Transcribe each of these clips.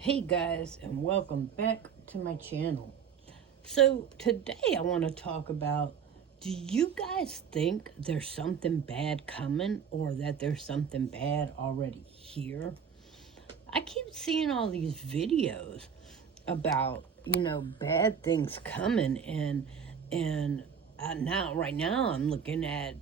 Hey guys, and welcome back to my channel. So, today I want to talk about, do you guys think there's something bad coming or that there's something bad already here? I keep seeing all these videos about, bad things coming, and now right now I'm looking at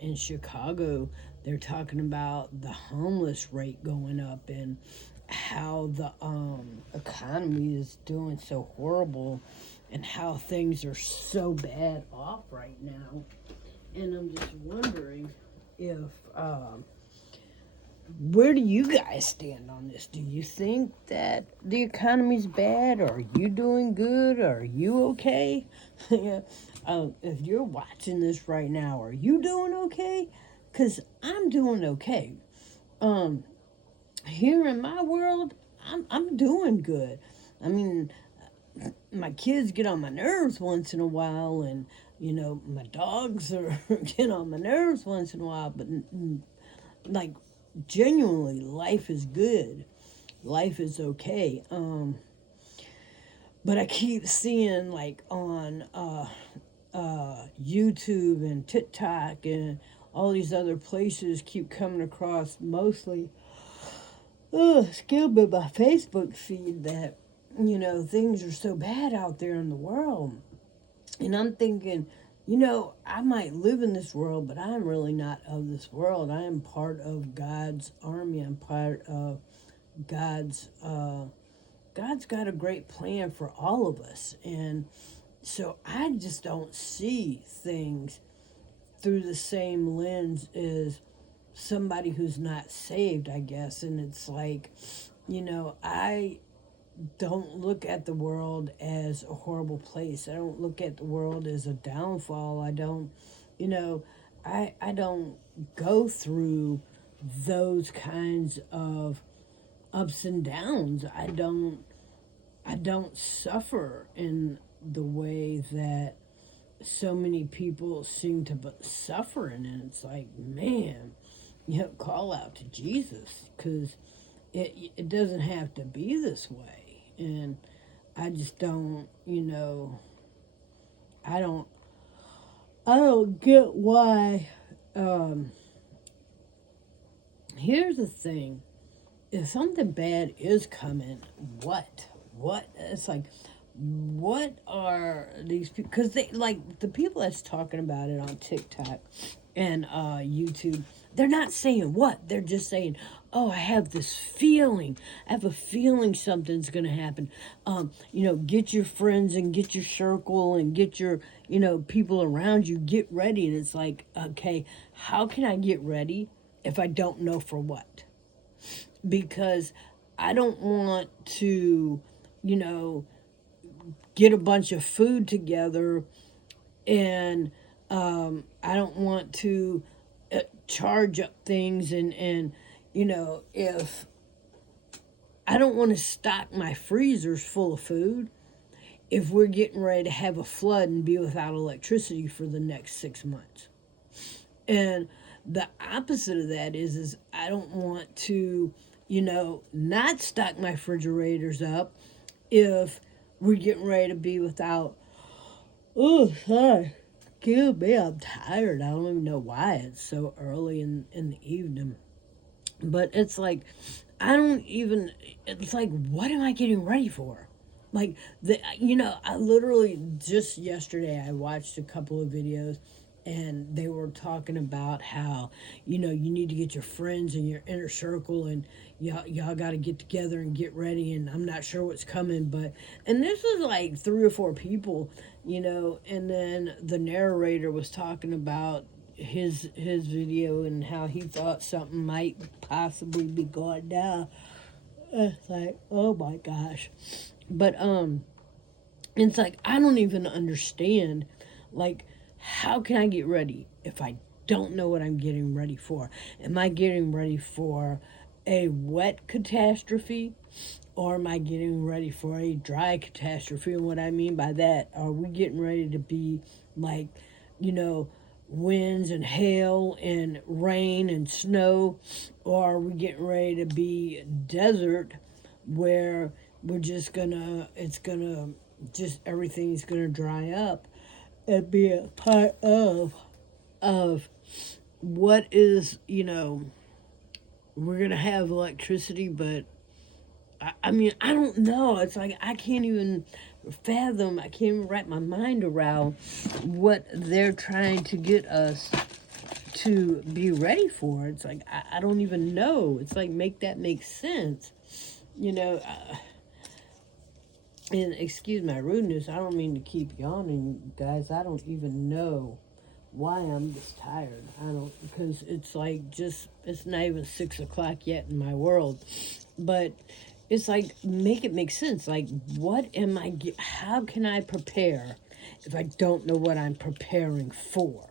in Chicago, they're talking about the homeless rate going up and how the economy is doing so horrible and how things are so bad off right now. And I'm just wondering if where do you guys stand on this? Do you think that the economy's bad? Or are you doing good? Are you okay? Yeah. If you're watching this right now, are you doing okay? Because I'm doing okay. Um, Here in my world, I'm doing good. I mean, my kids get on my nerves once in a while, and my dogs are get on my nerves once in a while, but like genuinely, life is good. Life is okay. But I keep seeing like on YouTube and TikTok and all these other places keep coming across mostly excuse me, my Facebook feed that things are so bad out there in the world. And I'm thinking, I might live in this world, but I'm really not of this world. I am part of God's army. I'm part of God's God's got a great plan for all of us. And so I just don't see things through the same lens as somebody who's not saved, I guess. And it's like, I don't look at the world as a horrible place. I don't look at the world as a downfall. I don't, you know, I don't go through those kinds of ups and downs. I don't suffer in the way that so many people seem to be suffering. And it's like, man, call out to Jesus, because it doesn't have to be this way. And I just don't, I don't, I don't get why. Um, Here's the thing: if something bad is coming, what? What? It's like, what are these people? Because they, like, the people that's talking about it on TikTok and YouTube, they're not saying what. They're just saying, oh, I have this feeling. I have a feeling something's going to happen. Get your friends and get your circle and get your, people around you. Get ready. And it's like, okay, how can I get ready if I don't know for what? Because I don't want to, you know, get a bunch of food together, and I don't want to charge up things, and if I don't want to stock my freezers full of food if we're getting ready to have a flood and be without electricity for the next 6 months. And the opposite of that is I don't want to, not stock my refrigerators up if we're getting ready to be without. Oh, sorry. Excuse me, I'm tired. I don't even know why it's so early in the evening. But it's like, I don't even, it's like, what am I getting ready for? Like, I literally just yesterday I watched a couple of videos, and they were talking about how, you need to get your friends and your inner circle, and y'all got to get together and get ready. And I'm not sure what's coming, but, and this was like three or four people, and then the narrator was talking about his video and how he thought something might possibly be going down. It's like, oh my gosh. But it's like, I don't even understand, like, how can I get ready if I don't know what I'm getting ready for? Am I getting ready for a wet catastrophe, or am I getting ready for a dry catastrophe? And what I mean by that, are we getting ready to be like, you know, winds and hail and rain and snow, or are we getting ready to be desert where everything's gonna dry up and be a part of what is, we're gonna have electricity, but I mean, I don't know. It's like I can't even fathom, I can't even wrap my mind around what they're trying to get us to be ready for. It's like I don't even know. It's like make that make sense, you know. And excuse my rudeness, I don't mean to keep yawning, guys. I don't even know why I'm just tired. I don't, because it's like it's not even 6 o'clock yet in my world. But it's like, make it make sense. Like, how can I prepare if I don't know what I'm preparing for?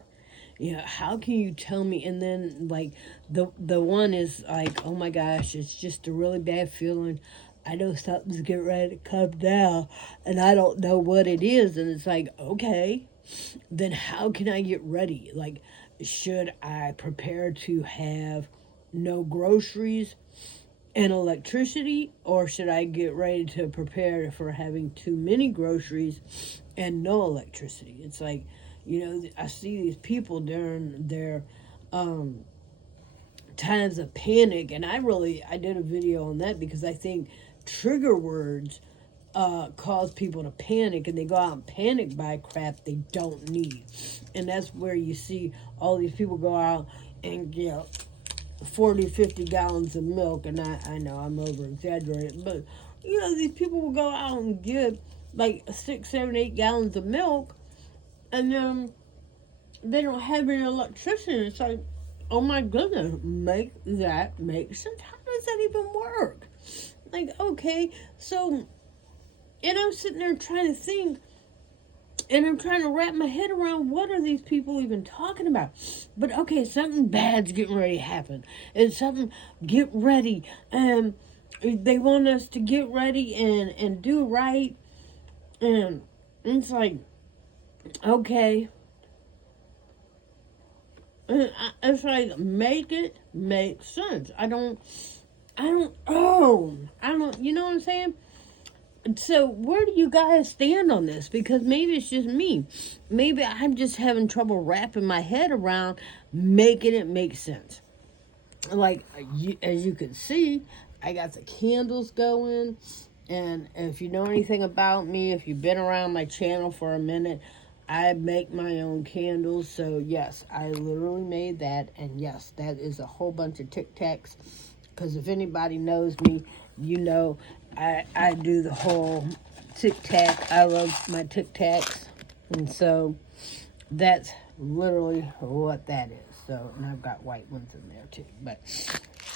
How can you tell me? And then, like, the one is like, oh my gosh, it's just a really bad feeling. I know something's getting ready to come down, and I don't know what it is. And it's like, okay, then how can I get ready? Like, should I prepare to have no groceries and electricity, or should I get ready to prepare for having too many groceries and no electricity? It's like, I see these people during their times of panic, and I did a video on that because I think trigger words cause people to panic, and they go out and panic buy crap they don't need. And that's where you see all these people go out and get 40, 50 gallons of milk. And I know I'm over exaggerating, but these people will go out and get like 6, 7, 8 gallons of milk, and then they don't have any electricity. It's like, oh my goodness, make that make sense. How does that even work? Like, okay, so, and I'm sitting there trying to think, and I'm trying to wrap my head around what are these people even talking about. But okay, something bad's getting ready to happen, and something, get ready, and they want us to get ready and do right, and it's like, okay, it's like, make it make sense. I don't, you know what I'm saying? So where do you guys stand on this? Because maybe it's just me. Maybe I'm just having trouble wrapping my head around making it make sense. Like, as you can see, I got the candles going. And if you know anything about me, if you've been around my channel for a minute, I make my own candles. So yes, I literally made that. And yes, that is a whole bunch of Tic Tacs. Because if anybody knows me, I do the whole Tic Tac. I love my Tic Tacs. And so that's literally what that is. So, and I've got white ones in there too. But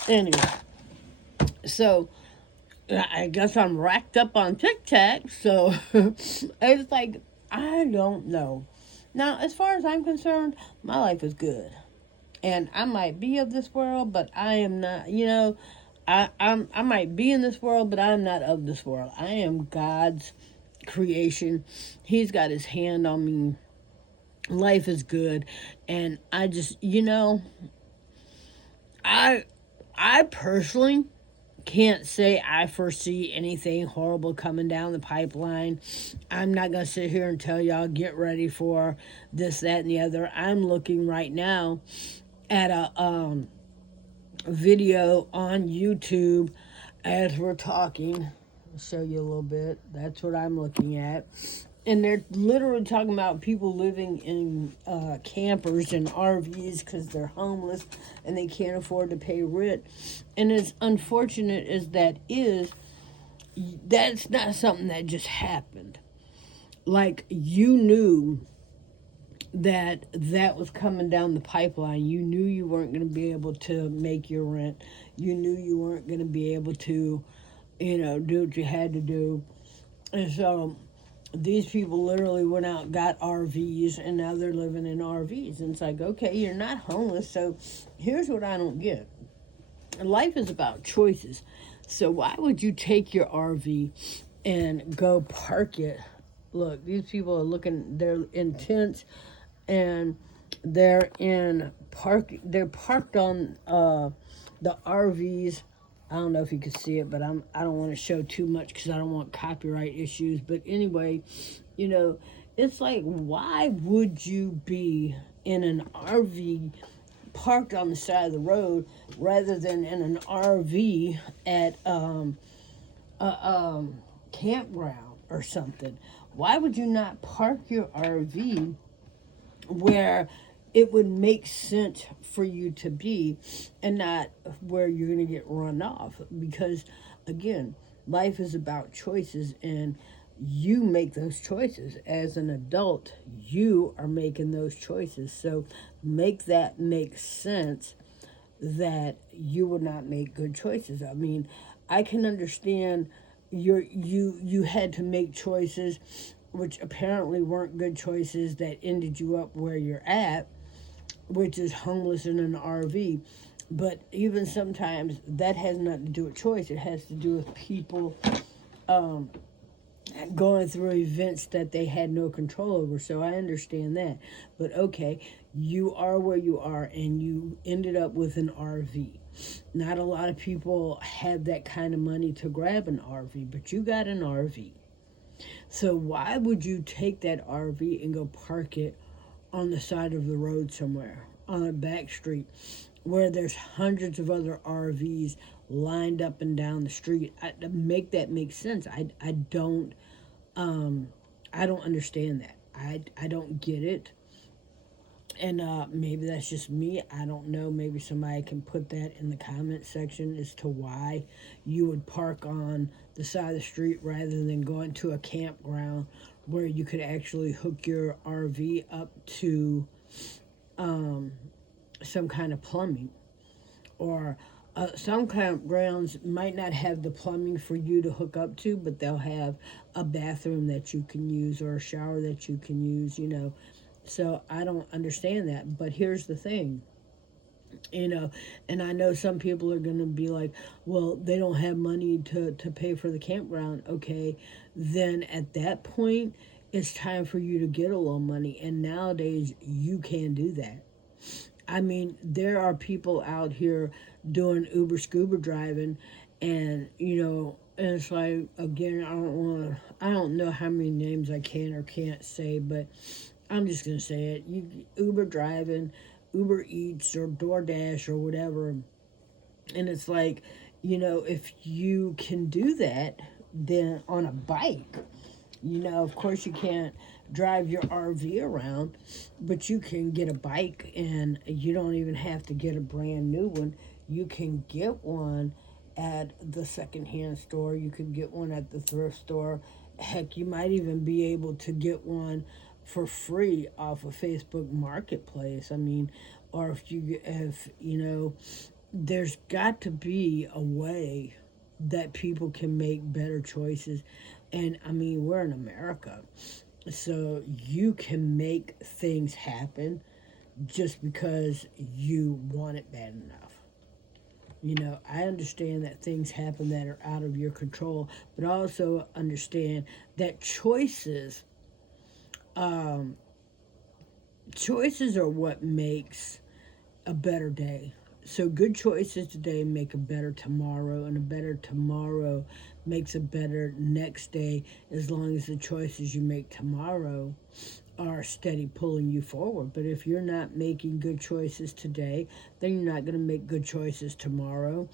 anyway, so I guess I'm racked up on Tic Tac. So it's like, I don't know. Now, as far as I'm concerned, my life is good. And I might be of this world, but I am not, I might be in this world, but I'm not of this world. I am God's creation. He's got his hand on me. Life is good. And I just, I personally can't say I foresee anything horrible coming down the pipeline. I'm not going to sit here and tell y'all get ready for this, that, and the other. I'm looking right now at a video on YouTube as we're talking. I'll show you a little bit. That's what I'm looking at. And they're literally talking about people living in campers and RVs because they're homeless and they can't afford to pay rent. And as unfortunate as that is, that's not something that just happened. Like, you knew that was coming down the pipeline. You knew you weren't going to be able to make your rent. You knew you weren't going to be able to, do what you had to do. And so these people literally went out and got RVs, and now they're living in RVs. And it's like, okay, you're not homeless. So here's what I don't get. Life is about choices. So why would you take your RV and go park it? Look, these people are looking, they're in tents, and they're parked on the RVs I don't know if you can see it, but I don't want to show too much because I don't want copyright issues. But anyway, you know, it's like, why would you be in an RV parked on the side of the road rather than in an RV at a campground or something? Why would you not park your RV where it would make sense for you to be and not where you're going to get run off? Because again, life is about choices, and you make those choices as an adult. You are making those choices, so make that make sense that you would not make good choices. I mean, I can understand you had to make choices which apparently weren't good choices that ended you up where you're at, which is homeless in an RV. But even sometimes that has nothing to do with choice. It has to do with people going through events that they had no control over. So I understand that. But okay, you are where you are and you ended up with an RV. Not a lot of people have that kind of money to grab an RV, but you got an RV. So why would you take that RV and go park it on the side of the road somewhere, on a back street, where there's hundreds of other RVs lined up and down the street? Make that make sense. I don't understand that. I don't get it. And maybe that's just me. I don't know. Maybe somebody can put that in the comment section as to why you would park on the side of the street rather than going to a campground where you could actually hook your RV up to some kind of plumbing. Or some campgrounds might not have the plumbing for you to hook up to, but they'll have a bathroom that you can use or a shower that you can use, you know. So I don't understand that. But here's the thing, you know, and I know some people are going to be like, well, they don't have money to pay for the campground. Okay, then at that point, it's time for you to get a little money. And nowadays, you can do that. I mean, there are people out here doing Uber scuba driving, and you know, and it's like, again, I don't know how many names I can or can't say, but I'm just gonna say it. You Uber driving, Uber Eats or DoorDash or whatever, and it's like, you know, if you can do that, then on a bike, you know, of course you can't drive your RV around, but you can get a bike and you don't even have to get a brand new one. You can get one at the secondhand store. You could get one at the thrift store. Heck, you might even be able to get one for free off of Facebook Marketplace. I mean, or if you know, there's got to be a way that people can make better choices. And I mean, we're in America, so you can make things happen just because you want it bad enough. You know, I understand that things happen that are out of your control, but I also understand that choices are what makes a better day. So good choices today make a better tomorrow, and a better tomorrow makes a better next day, as long as the choices you make tomorrow are steady pulling you forward. But if you're not making good choices today, then you're not going to make good choices tomorrow.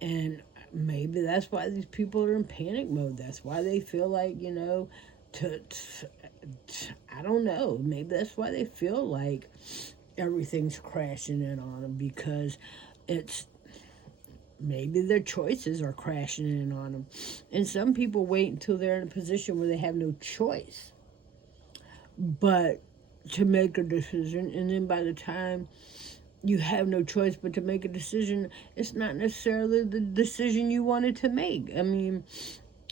And maybe that's why these people are in panic mode. That's why they feel like, you know, I don't know, maybe that's why they feel like everything's crashing in on them, because it's maybe their choices are crashing in on them. And some people wait until they're in a position where they have no choice but to make a decision, and then by the time you have no choice but to make a decision, it's not necessarily the decision you wanted to make. I mean,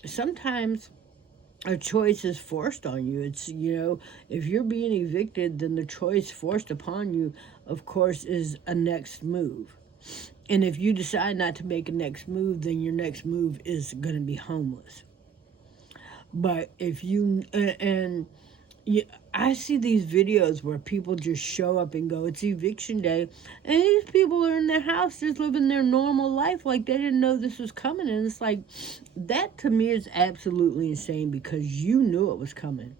sometimes a choice is forced on you. It's, you know, if you're being evicted, then the choice forced upon you, of course, is a next move. And if you decide not to make a next move, then your next move is going to be homeless. But if you, and Yeah, I see these videos where people just show up and go, it's eviction day, and these people are in their house just living their normal life like they didn't know this was coming. And it's like, that to me is absolutely insane because you knew it was coming.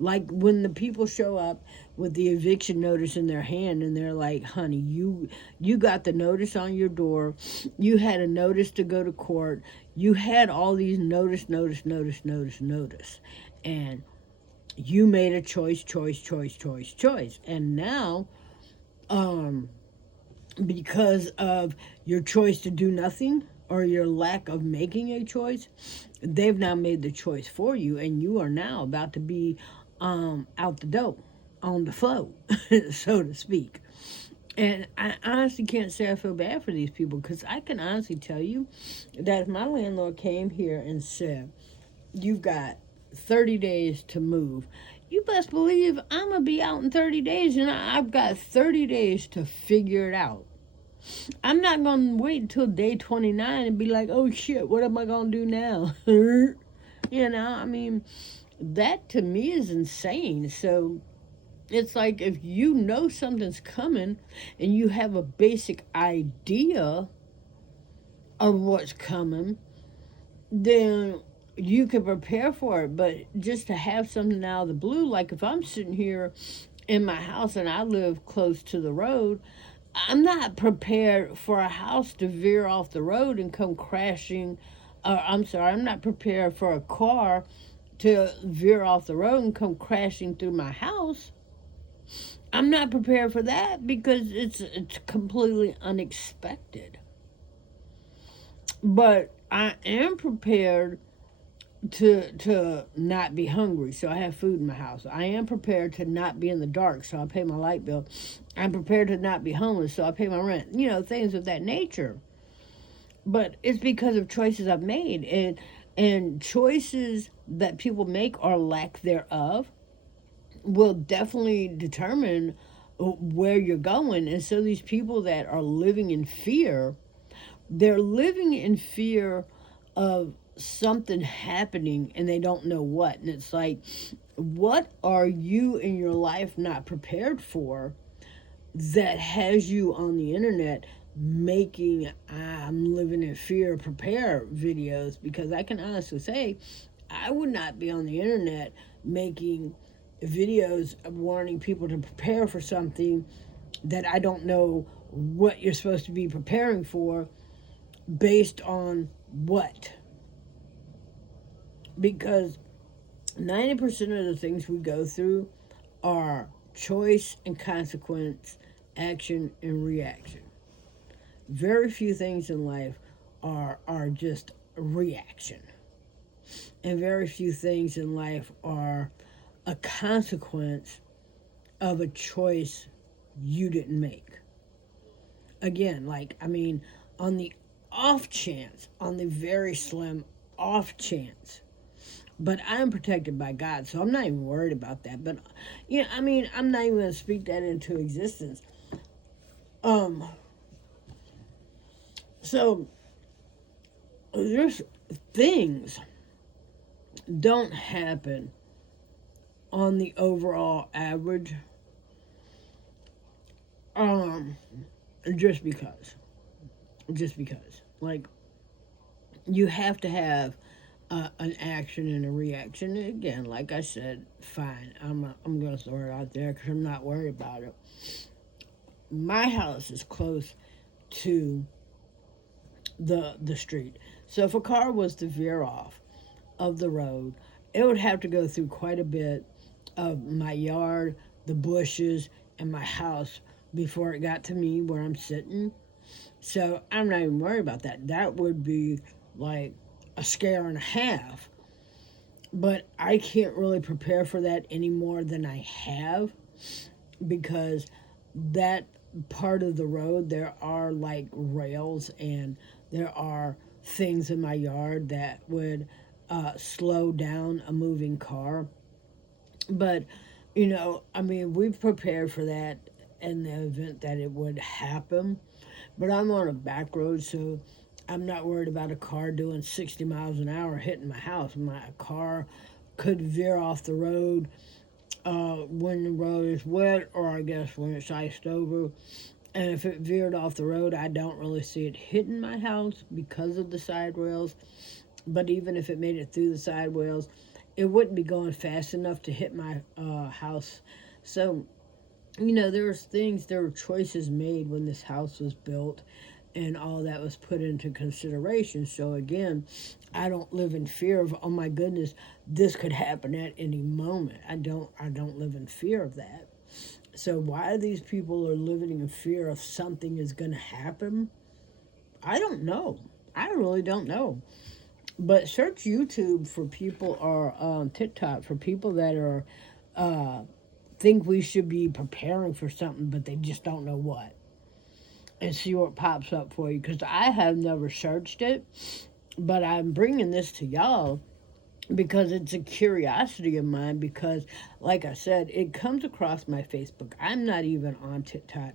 Like when the people show up with the eviction notice in their hand and they're like, honey, you got the notice on your door, you had a notice to go to court, you had all these notice, and you made a choice. And now, um, because of your choice to do nothing or your lack of making a choice, they've now made the choice for you, and you are now about to be out the door, on the float, so to speak. And I honestly can't say I feel bad for these people because I can honestly tell you that if my landlord came here and said, you've got 30 days to move, you best believe I'm going to be out in 30 days and I've got 30 days to figure it out. I'm not going to wait until day 29 and be like, oh shit, what am I going to do now? I mean, that to me is insane. So it's like if you know something's coming and you have a basic idea of what's coming, then you can prepare for it. But just to have something out of the blue, like if I'm sitting here in my house and I live close to the road, I'm not prepared for a house to veer off the road and come crashing. I'm sorry, I'm not prepared for a car to veer off the road and come crashing through my house. I'm not prepared for that because it's completely unexpected. But I am prepared to not be hungry, so I have food in my house. I am prepared to not be in the dark, so I pay my light bill. I'm prepared to not be homeless, so I pay my rent. Things of that nature. But it's because of choices I've made, and choices that people make or lack thereof will definitely determine where you're going. And so these people that are living in fear, they're living in fear of something happening and they don't know what. And it's like, what are you in your life not prepared for that has you on the internet making I'm living in fear, prepare videos? Because I can honestly say, I would not be on the internet making videos warning people to prepare for something that I don't know what you're supposed to be preparing for based on what. Because 90% of the things we go through are choice and consequence, action and reaction. Very few things in life are just reaction. And very few things in life are a consequence of a choice you didn't make. Again, on the off chance, on the very slim off chance, but I'm protected by God, so I'm not even worried about that. But I'm not even going to speak that into existence. Um, so there's things don't happen on the overall average, um, just because, like, you have to have an action and a reaction. And again, like I said, fine. I'm gonna throw it out there because I'm not worried about it. My house is close to the street, so if a car was to veer off of the road, it would have to go through quite a bit of my yard, the bushes, and my house before it got to me where I'm sitting. So I'm not even worried about that. That would be like a scare and a half. But I can't really prepare for that any more than I have, because that part of the road, there are like rails and there are things in my yard that would slow down a moving car. But, we've prepared for that in the event that it would happen. But I'm on a back road, so I'm not worried about a car doing 60 miles an hour hitting my house. My car could veer off the road when the road is wet, or I guess when it's iced over. And if it veered off the road, I don't really see it hitting my house because of the side rails. But even if it made it through the side rails, it wouldn't be going fast enough to hit my house. So, there were choices made when this house was built, and all that was put into consideration. So again, I don't live in fear of, oh my goodness, this could happen at any moment. I don't live in fear of that. So why these people are living in fear of something is going to happen, I don't know. I really don't know. But search YouTube for people, or TikTok for people that are think we should be preparing for something, but they just don't know what, and see what pops up for you. Because I have never searched it, but I'm bringing this to y'all because it's a curiosity of mine. Because, like I said, it comes across my Facebook. I'm not even on TikTok.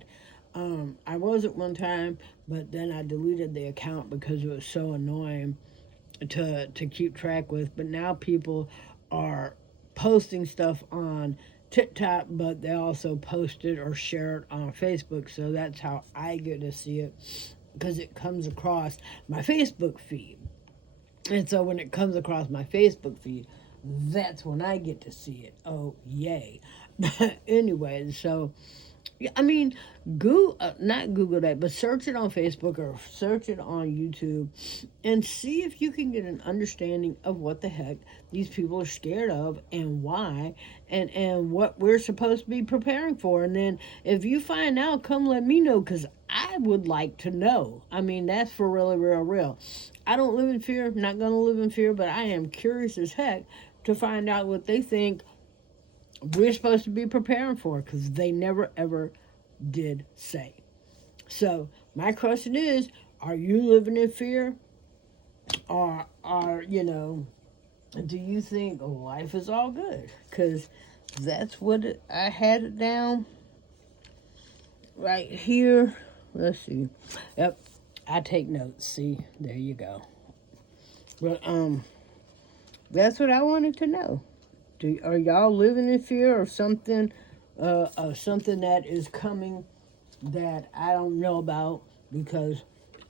I was at one time, but then I deleted the account because it was so annoying to keep track with. But now people are posting stuff on TikTok, but they also post it or share it on Facebook. So that's how I get to see it, because it comes across my Facebook feed. And so when it comes across my Facebook feed, that's when I get to see it. Oh, yay. But anyway, so yeah, I mean, not Google that, but search it on Facebook or search it on YouTube, and see if you can get an understanding of what the heck these people are scared of, and why, and what we're supposed to be preparing for. And then if you find out, come let me know, because I would like to know. I mean, that's for really, real, real. I don't live in fear, not going to live in fear, but I am curious as heck to find out what they think we're supposed to be preparing for, because they never ever did say. So my question is, are you living in fear, or do you think life is all good? Because that's what I had it down right here. Let's see. Yep, I take notes. See, there you go. But that's what I wanted to know. Are y'all living in fear of something that is coming that I don't know about, because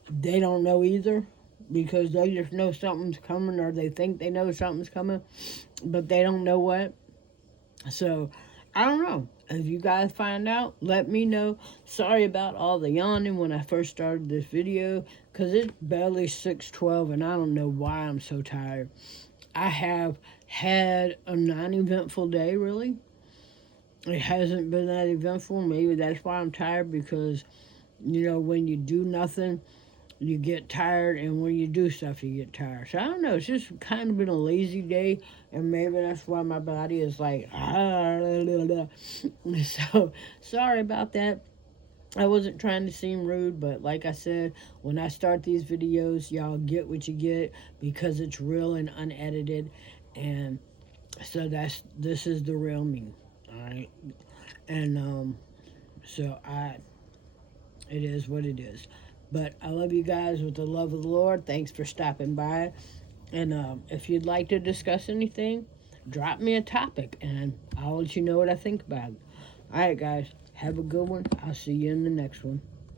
they don't know either, because they just know something's coming, or they think they know something's coming, but they don't know what. So I don't know. If you guys find out, let me know. Sorry about all the yawning when I first started this video, because it's barely 6:12 and I don't know why I'm so tired. I have had a non-eventful day, really. It hasn't been that eventful. Maybe that's why I'm tired, because, when you do nothing, you get tired, and when you do stuff, you get tired. So I don't know. It's just kind of been a lazy day, and maybe that's why my body is like, So sorry about that. I wasn't trying to seem rude, but like I said, when I start these videos, y'all get what you get, because it's real and unedited, and so this is the real me. All right, and so it is what it is. But I love you guys with the love of the Lord. Thanks for stopping by. And if you'd like to discuss anything, drop me a topic, and I'll let you know what I think about it. All right, guys. Have a good one. I'll see you in the next one.